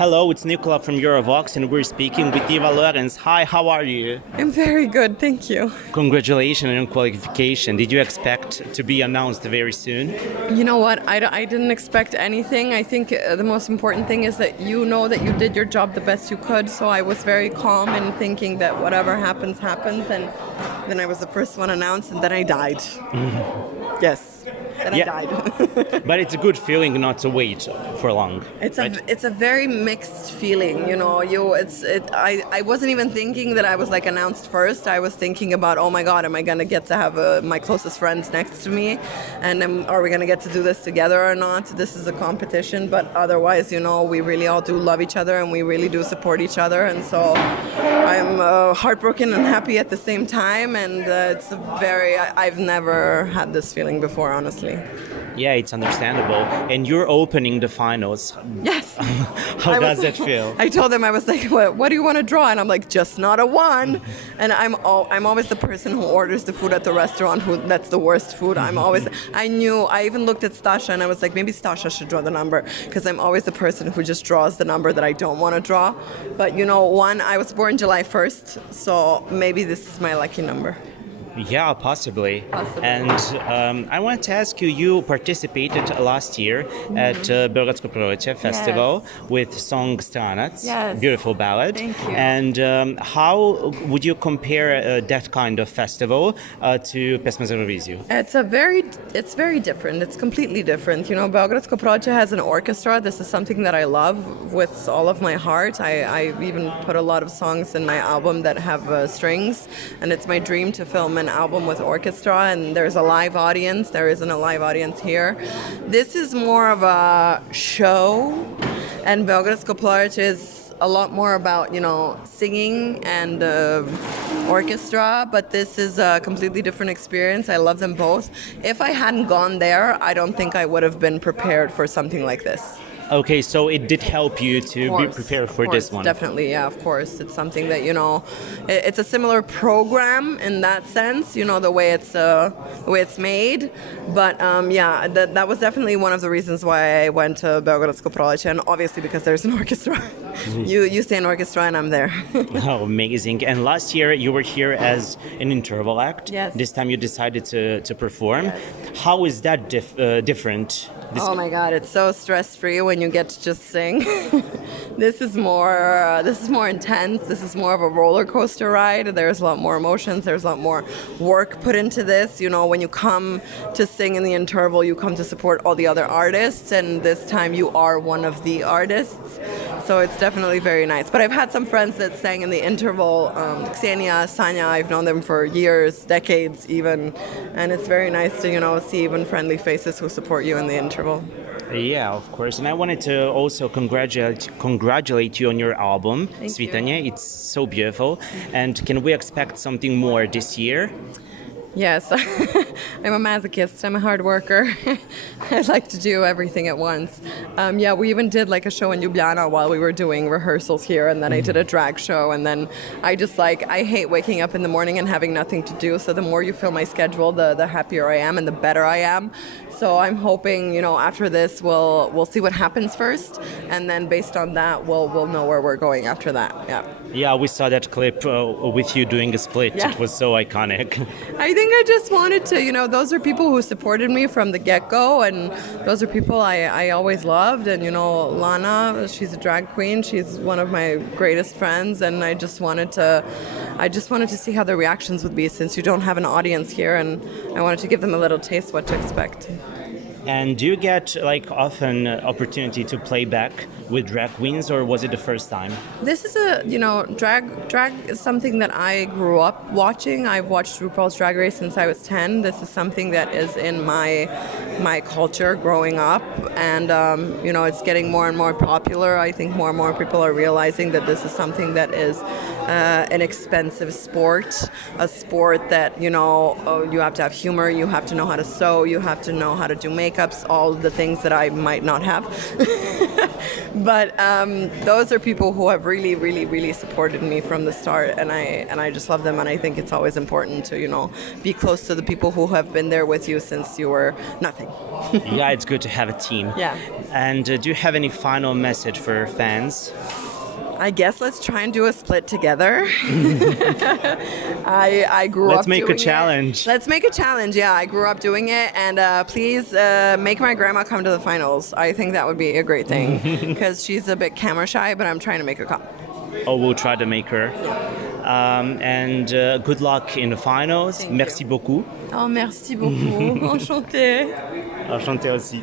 Hello, it's Nikola from Eurovoxx, and we're speaking with Iva Lorens. Hi, how are you? I'm very good, thank you. Congratulations on your qualification. Did you expect to be announced very soon? You know what? I didn't expect anything. I think the most important thing is that you know that you did your job the best you could. So I was very calm in thinking that whatever happens, happens. And then I was the first one announced, and then I died. Yes. And I died. But it's a good feeling not to wait for long. It's a very mixed feeling, you know. I wasn't even thinking that I was like announced first. I was thinking about, oh my God, am I gonna get to have my closest friends next to me, and are we gonna get to do this together or not? This is a competition, but otherwise, you know, we really all do love each other and we really do support each other, and so I'm heartbroken and happy at the same time, and I've never had this feeling before, honestly. Yeah, it's understandable. And you're opening the finals. Yes. How does it feel? I told them, I was like, what do you want to draw? And I'm like, just not a one. And I'm always the person who orders the food at the restaurant. That's the worst food. I even looked at Stasha and I was like, maybe Stasha should draw the number, because I'm always the person who just draws the number that I don't want to draw. But you know, I was born July 1st, so maybe this is my lucky number. Yeah, possibly. And I wanted to ask you, you participated last year at Beogradsko Proleće Festival with song Stranac, beautiful ballad. Thank you. And how would you compare that kind of festival to Pesma's Euroviziju? It's very different. It's completely different. You know, Beogradsko Proleće has an orchestra. This is something that I love with all of my heart. I even put a lot of songs in my album that have strings, and it's my dream to film an album with orchestra, and there's a live audience. There isn't a live audience here. This is more of a show, and Beogradsko Proleće is a lot more about, you know, singing and orchestra, but this is a completely different experience. I love them both. If I hadn't gone there, I don't think I would have been prepared for something like this. Okay, so it did help you to be prepared for this one. Definitely, yeah, of course. It's something that, you know, it's a similar program in that sense, you know, the way it's made. But yeah, that was definitely one of the reasons why I went to Beogradsko Proleće, and obviously because there's an orchestra. You say an orchestra and I'm there. Oh, amazing. And last year you were here as an interval act. Yes. This time you decided to perform. Yes. How is that different? Oh my God, it's so stress-free when you get to just sing. This is more intense. This is more of a roller coaster ride. There's a lot more emotions. There's a lot more work put into this. You know, when you come to sing in the interval, you come to support all the other artists, and this time you are one of the artists. So it's definitely very nice. But I've had some friends that sang in the interval. Ksenia, Sanya, I've known them for years, decades even, and it's very nice to, you know, see even friendly faces who support you in the interval. Yeah, of course. And I wanted to also congratulate you on your album, Svitanje. It's so beautiful. And can we expect something more this year? Yes, I'm a masochist. I'm a hard worker. I like to do everything at once. Yeah, we even did like a show in Ljubljana while we were doing rehearsals here, and then I did a drag show, and then I hate waking up in the morning and having nothing to do. So the more you fill my schedule, the happier I am and the better I am. So I'm hoping, you know, after this we'll see what happens first, and then based on that we'll know where we're going after that. Yeah. Yeah, we saw that clip with you doing a split. Yeah. It was so iconic. I think I just wanted to, you know, those are people who supported me from the get-go, and those are people I always loved. And, you know, Lana, she's a drag queen. She's one of my greatest friends, and I just wanted to see how the reactions would be, since you don't have an audience here, and I wanted to give them a little taste what to expect. And do you get like often opportunity to play back with drag queens, or was it the first time? This is drag is something that I grew up watching. I've watched RuPaul's Drag Race since I was 10. This is something that is in my culture growing up, and you know, it's getting more and more popular. I think more and more people are realizing that this is something that is an expensive sport, a sport that, you know, you have to have humor, you have to know how to sew, you have to know how to do makeup, makeups, all the things that I might not have. But those are people who have really, really, really supported me from the start, and I just love them. And I think it's always important to, you know, be close to the people who have been there with you since you were nothing. Yeah, it's good to have a team. Yeah. And do you have any final message for fans? I guess let's try and do a split together. I grew up. Let's make doing a challenge. Let's make a challenge. Yeah, I grew up doing it, and please make my grandma come to the finals. I think that would be a great thing because she's a bit camera shy, but I'm trying to make her come. Oh, we'll try to make her. And good luck in the finals. Merci beaucoup. Oh, merci beaucoup. Enchantée. Enchanté aussi.